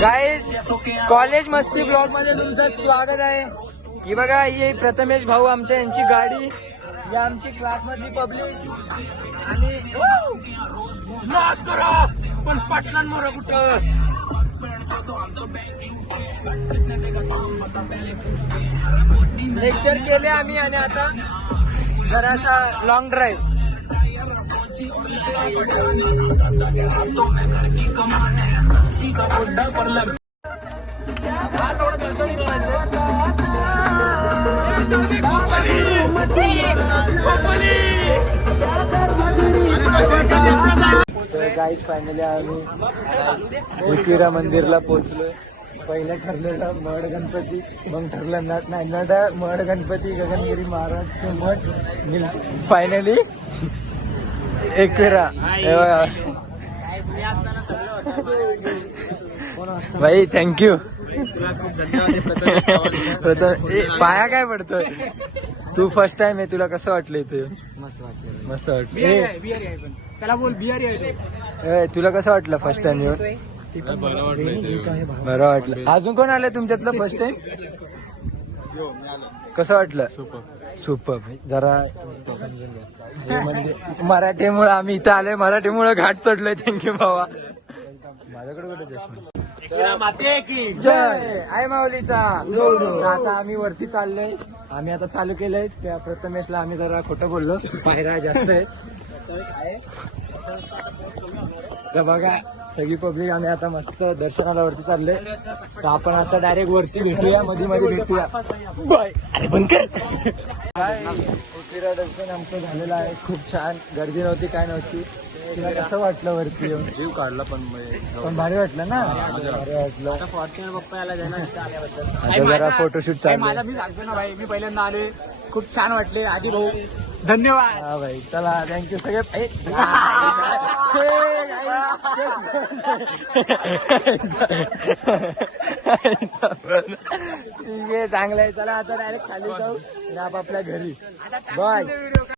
Guys college मस्ती blog मध्ये तुमचं स्वागत आहे. ही बघा, ही प्रथमेश भाऊ आमच्या, यांची गाडी, ही आमची क्लास मधली पब्लिक. आणि नाद करा पण पाटलां मोरा कुठं. लेक्चर केले आम्ही आणि आता जरासा लॉंग ड्राईव्ह. गाईज फायनली आम्ही एकविरा मंदिरला पोहोचलोय. पहिलं ठरलेलं मड गणपती, मग ठरलं नड मड गणपती, गगनगिरी महाराजचं मठ. फायनली एकविरा. भाई थँक्यू. पाया काय पडतोय. तू फर्स्ट टाइम आहे, तुला कसं वाटलं इथे. मस्त वाटलं. त्याला बोल बिहार. तुला कसं वाटलं फर्स्ट टाइम येऊन. बरं वाटलं. अजून कोण आलं तुमच्यातलं फर्स्ट टाइम. कसं वाटलं. सुपर. जरा समजून घ्या. म्हणजे मराठीमुळे आम्ही इथं आलोय, मराठीमुळे घाट चढलोय. थँक्यू भावा. माझ्याकडे कुठे जय आई माऊलीचा. आता आम्ही वरती चाललोय. आम्ही आता चालू केलंय. त्या प्रथमेशला आम्ही जरा खोटं बोललो, पायऱ्या जास्त आहेत. तर बघा सगळी पब्लिक, आम्ही आता मस्त दर्शनाला वरती चाललोय. तर आपण आता डायरेक्ट वरती भेटूया, मध्ये भेटूया. बाय. अरे बंद कर. काय उशिरा दर्शन आमचं झालेलं आहे. खूप छान. गर्दी नव्हती, काय नव्हती. तुला कसं वाटलं वरती येऊन. जीव काढला पण भारी वाटलं ना. भारी वाटलं. फॉर्च्युनर पप्पा याला आता जरा फोटोशूट चालू. माझा मी सांगतो ना भाई, मी पहिल्यांदा आलोय, खूप छान वाटले. आधी भाऊ धन्यवाद. हा भाई, चला थँक्यू सगळे. ठीक आहे, चांगलं आहे. चला आता डायरेक्ट खाली जाऊ आणि आपापल्या घरी. बाय.